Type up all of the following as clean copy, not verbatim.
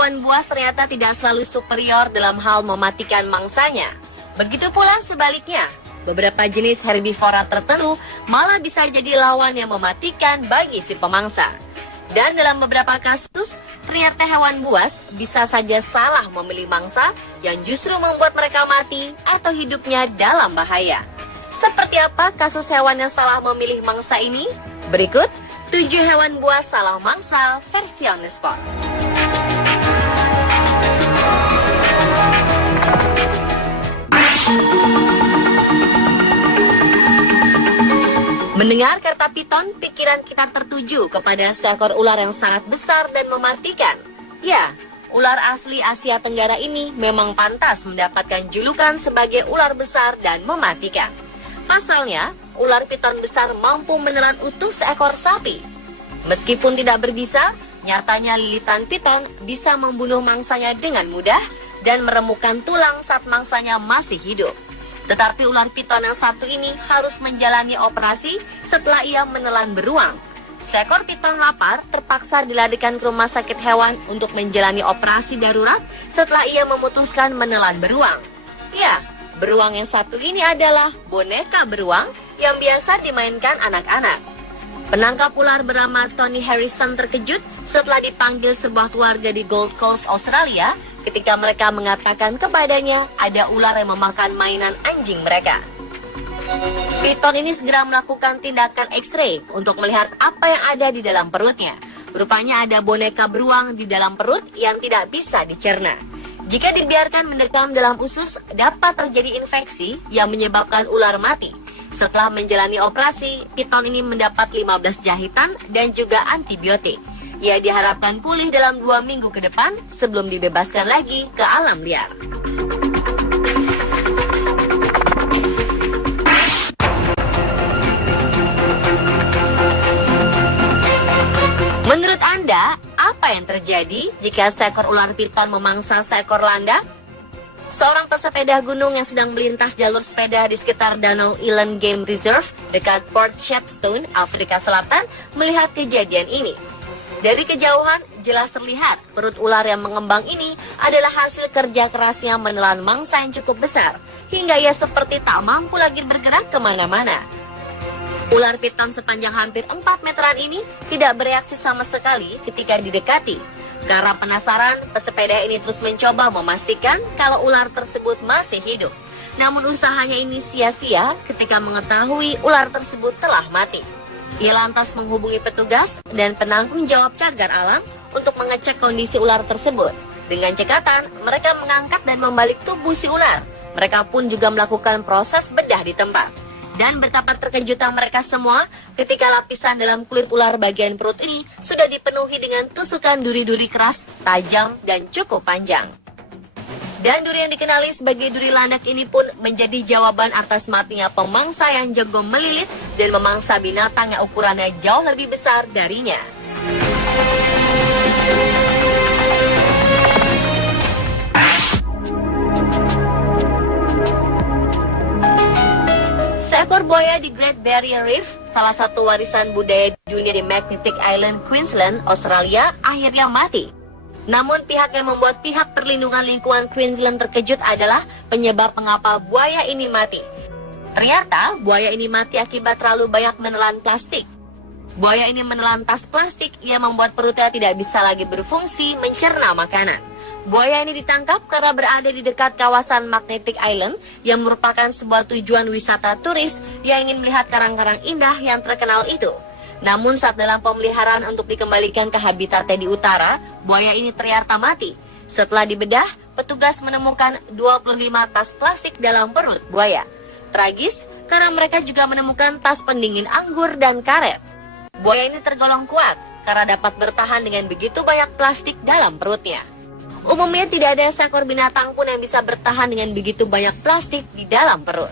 hewan buas ternyata tidak selalu superior dalam hal mematikan mangsanya. Begitu pula sebaliknya, beberapa jenis herbivora tertentu malah bisa jadi lawan yang mematikan bagi si pemangsa. Dan dalam beberapa kasus, ternyata hewan buas bisa saja salah memilih mangsa yang justru membuat mereka mati atau hidupnya dalam bahaya. Seperti apa kasus hewan yang salah memilih mangsa ini? Berikut 7 hewan buas salah mangsa versi on the spot. Mendengar kata piton, pikiran kita tertuju kepada seekor ular yang sangat besar dan mematikan. Ya, ular asli Asia Tenggara ini memang pantas mendapatkan julukan sebagai ular besar dan mematikan. Pasalnya, ular piton besar mampu menelan utuh seekor sapi. Meskipun tidak berbisa, nyatanya lilitan piton bisa membunuh mangsanya dengan mudah dan meremukkan tulang saat mangsanya masih hidup. Tetapi ular piton yang satu ini harus menjalani operasi setelah ia menelan beruang. Seekor piton lapar terpaksa dilarikan ke rumah sakit hewan untuk menjalani operasi darurat setelah ia memutuskan menelan beruang. Ya, beruang yang satu ini adalah boneka beruang yang biasa dimainkan anak-anak. Penangkap ular bernama Tony Harrison terkejut setelah dipanggil sebuah keluarga di Gold Coast, Australia, ketika mereka mengatakan kepadanya ada ular yang memakan mainan anjing mereka. Piton ini segera melakukan tindakan X-ray untuk melihat apa yang ada di dalam perutnya. Rupanya ada boneka beruang di dalam perut yang tidak bisa dicerna. Jika dibiarkan mendekam dalam usus, dapat terjadi infeksi yang menyebabkan ular mati. Setelah menjalani operasi, piton ini mendapat 15 jahitan dan juga antibiotik. Ia diharapkan pulih dalam 2 minggu ke depan sebelum dibebaskan lagi ke alam liar. Menurut Anda, apa yang terjadi jika seekor ular piton memangsa seekor landak? Seorang pesepeda gunung yang sedang melintas jalur sepeda di sekitar Danau Eland Game Reserve dekat Port Shepstone, Afrika Selatan, melihat kejadian ini. Dari kejauhan, jelas terlihat perut ular yang mengembang ini adalah hasil kerja kerasnya menelan mangsa yang cukup besar, hingga ia seperti tak mampu lagi bergerak kemana-mana. Ular piton sepanjang hampir 4 meteran ini tidak bereaksi sama sekali ketika didekati. Karena penasaran, pesepeda ini terus mencoba memastikan kalau ular tersebut masih hidup. Namun usahanya ini sia-sia ketika mengetahui ular tersebut telah mati. Ia lantas menghubungi petugas dan penanggung jawab cagar alam untuk mengecek kondisi ular tersebut. Dengan cekatan, mereka mengangkat dan membalik tubuh si ular. Mereka pun juga melakukan proses bedah di tempat. Dan betapa terkejutnya mereka semua ketika lapisan dalam kulit ular bagian perut ini sudah dipenuhi dengan tusukan duri-duri keras, tajam, dan cukup panjang. Dan duri yang dikenali sebagai duri landak ini pun menjadi jawaban atas matinya pemangsa yang jago melilit dan memangsa binatang yang ukurannya jauh lebih besar darinya. Seekor buaya di Great Barrier Reef, salah satu warisan budaya dunia di Magnetic Island, Queensland, Australia, akhirnya mati. Namun pihak yang membuat pihak perlindungan lingkungan Queensland terkejut adalah penyebab mengapa buaya ini mati. Ternyata buaya ini mati akibat terlalu banyak menelan plastik. Buaya ini menelan tas plastik yang membuat perutnya tidak bisa lagi berfungsi mencerna makanan. Buaya ini ditangkap karena berada di dekat kawasan Magnetic Island yang merupakan sebuah tujuan wisata turis yang ingin melihat karang-karang indah yang terkenal itu. Namun saat dalam pemeliharaan untuk dikembalikan ke habitatnya di utara, buaya ini ternyata mati. Setelah dibedah, petugas menemukan 25 tas plastik dalam perut buaya. Tragis karena mereka juga menemukan tas pendingin anggur dan karet. Buaya ini tergolong kuat karena dapat bertahan dengan begitu banyak plastik dalam perutnya. Umumnya tidak ada seekor binatang pun yang bisa bertahan dengan begitu banyak plastik di dalam perut.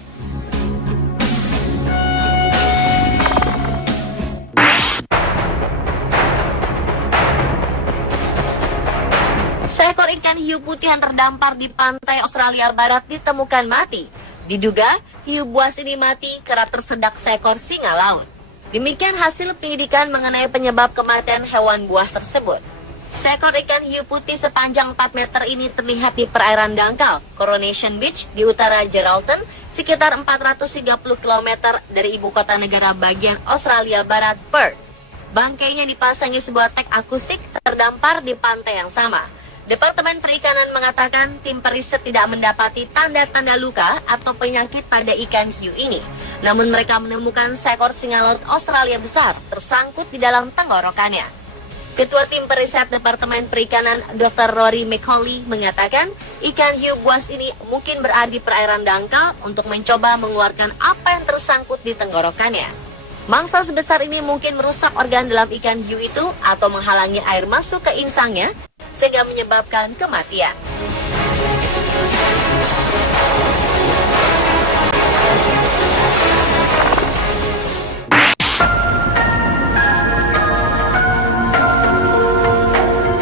Seekor ikan hiu putih yang terdampar di pantai Australia Barat ditemukan mati. Diduga, hiu buas ini mati karena tersedak seekor singa laut. Demikian hasil penyidikan mengenai penyebab kematian hewan buas tersebut. Seekor ikan hiu putih sepanjang 4 meter ini terlihat di perairan dangkal Coronation Beach di utara Geraldton, sekitar 430 km dari ibu kota negara bagian Australia Barat, Perth. Bangkainya dipasangi sebuah tag akustik terdampar di pantai yang sama. Departemen Perikanan mengatakan tim periset tidak mendapati tanda-tanda luka atau penyakit pada ikan hiu ini. Namun mereka menemukan seekor singa laut Australia besar tersangkut di dalam tenggorokannya. Ketua tim periset Departemen Perikanan Dr. Rory McCauley mengatakan ikan hiu buas ini mungkin berada di perairan dangkal untuk mencoba mengeluarkan apa yang tersangkut di tenggorokannya. Mangsa sebesar ini mungkin merusak organ dalam ikan hiu itu atau menghalangi air masuk ke insangnya sehingga menyebabkan kematian.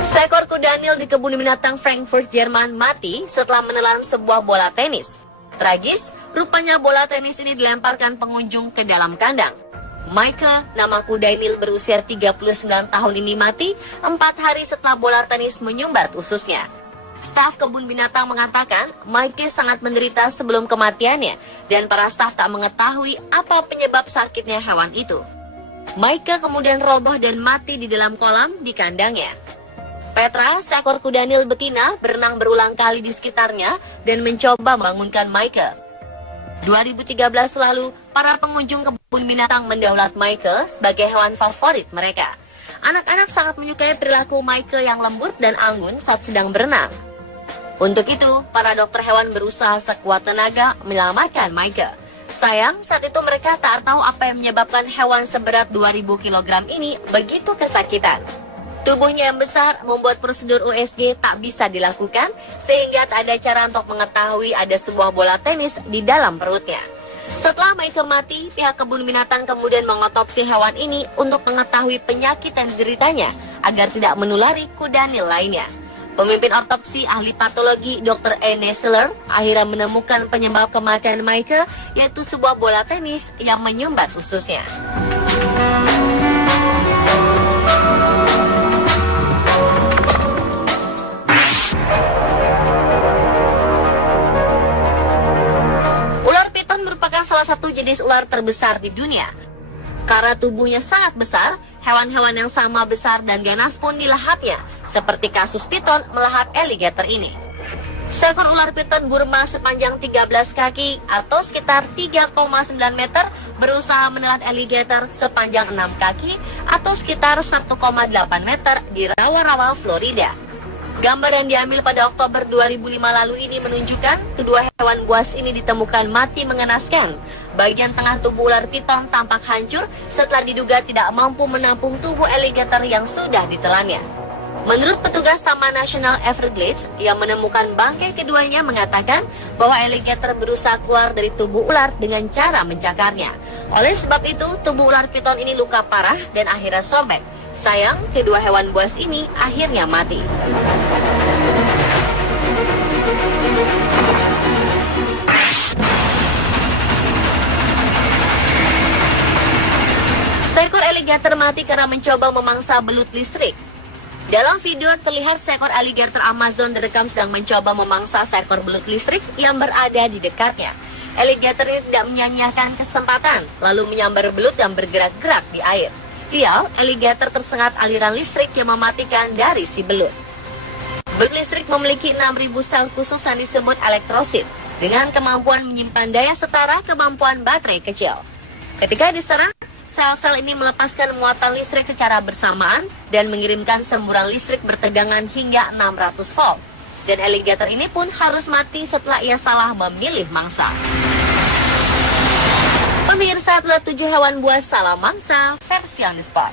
Seekor kuda Nil di kebun binatang Frankfurt, Jerman mati setelah menelan sebuah bola tenis. Tragis, rupanya bola tenis ini dilemparkan pengunjung ke dalam kandang. Michael, nama kuda Nil berusia 39 tahun ini mati 4 hari setelah bola tenis menyumbat ususnya. Staf kebun binatang mengatakan Michael sangat menderita sebelum kematiannya dan para staf tak mengetahui apa penyebab sakitnya hewan itu. Michael kemudian roboh dan mati di dalam kolam di kandangnya. Petra, seekor kuda Nil betina, berenang berulang kali di sekitarnya dan mencoba membangunkan Michael. 2013 lalu, para pengunjung kebun binatang mendaulat Michael sebagai hewan favorit mereka. Anak-anak sangat menyukai perilaku Michael yang lembut dan anggun saat sedang berenang. Untuk itu, para dokter hewan berusaha sekuat tenaga menyelamatkan Michael. Sayang, saat itu mereka tak tahu apa yang menyebabkan hewan seberat 2000 kg ini begitu kesakitan. Tubuhnya yang besar membuat prosedur USG tak bisa dilakukan, sehingga tak ada cara untuk mengetahui ada sebuah bola tenis di dalam perutnya. Setelah Michael mati, pihak kebun binatang kemudian mengotopsi hewan ini untuk mengetahui penyakit yang dideritanya agar tidak menulari kuda Nil lainnya. Pemimpin otopsi ahli patologi Dr. Anne Seller akhirnya menemukan penyebab kematian Michael, yaitu sebuah bola tenis yang menyumbat ususnya. Salah satu jenis ular terbesar di dunia. Karena tubuhnya sangat besar, hewan-hewan yang sama besar dan ganas pun dilahapnya, seperti kasus piton melahap alligator ini. Seekor ular piton gurma sepanjang 13 kaki atau sekitar 3,9 meter berusaha menelan alligator sepanjang 6 kaki atau sekitar 1,8 meter di rawa-rawa Florida. Gambar yang diambil pada Oktober 2005 lalu ini menunjukkan kedua hewan buas ini ditemukan mati mengenaskan. Bagian tengah tubuh ular piton tampak hancur setelah diduga tidak mampu menampung tubuh alligator yang sudah ditelannya. Menurut petugas Taman Nasional Everglades yang menemukan bangkai keduanya mengatakan bahwa alligator berusaha keluar dari tubuh ular dengan cara mencakarnya. Oleh sebab itu, tubuh ular piton ini luka parah dan akhirnya sobek. Sayang, kedua hewan buas ini akhirnya mati. Seekor alligator mati karena mencoba memangsa belut listrik. Dalam video terlihat seekor alligator Amazon direkam sedang mencoba memangsa seekor belut listrik yang berada di dekatnya. Alligator ini tidak menyia-nyiakan kesempatan, lalu menyambar belut yang bergerak-gerak di air. Sial, alligator tersengat aliran listrik yang mematikan dari si belut. Belut listrik memiliki 6.000 sel khusus yang disebut elektrosit, dengan kemampuan menyimpan daya setara kemampuan baterai kecil. Ketika diserang, sel-sel ini melepaskan muatan listrik secara bersamaan dan mengirimkan semburan listrik bertegangan hingga 600 volt. Dan alligator ini pun harus mati setelah ia salah memilih mangsa. Pemirsa, telah 7 hewan buas salah mangsa versi on the spot.